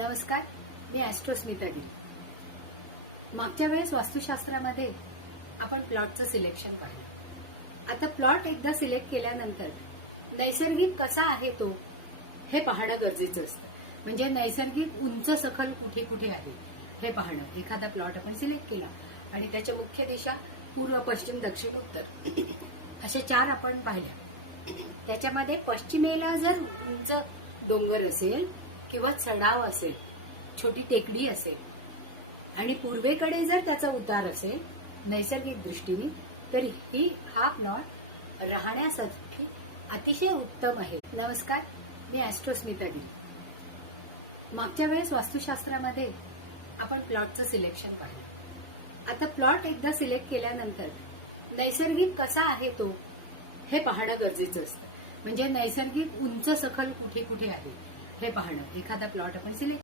नमस्कार, मी ॲस्ट्रोस्मिता गिरी. मागच्या वेळेस वास्तुशास्त्रामध्ये आपण प्लॉटचं सिलेक्शन पाहिलं. आता प्लॉट एकदा सिलेक्ट केल्यानंतर नैसर्गिक कसा आहे तो हे पाहणं गरजेचं असतं. म्हणजे नैसर्गिक उंच सखल कुठे कुठे आहे हे पाहणं. एखादा प्लॉट आपण सिलेक्ट केला आणि त्याच्या मुख्य दिशा पूर्व, पश्चिम, दक्षिण, उत्तर अशा 4 आपण पाहिल्या. त्याच्यामध्ये पश्चिमेला जर उंच डोंगर असेल किंवा चढाव असेल, छोटी टेकडी असेल आणि पूर्वेकडे जर त्याचा उतार असेल नैसर्गिक दृष्टीने, तर हा प्लॉट राहण्यासाठी अतिशय उत्तम आहे. नमस्कार, मी ॲस्ट्रोस्मिता गिरी. मागच्या वेळेस वास्तुशास्त्रामध्ये आपण प्लॉटचं सिलेक्शन पाहिलं. आता प्लॉट एकदा सिलेक्ट केल्यानंतर नैसर्गिक कसा आहे तो हे पाहणं गरजेचं असतं. म्हणजे नैसर्गिक उंच सखल कुठे कुठे आहे हे पाहणं. एखादा प्लॉट आपण सिलेक्ट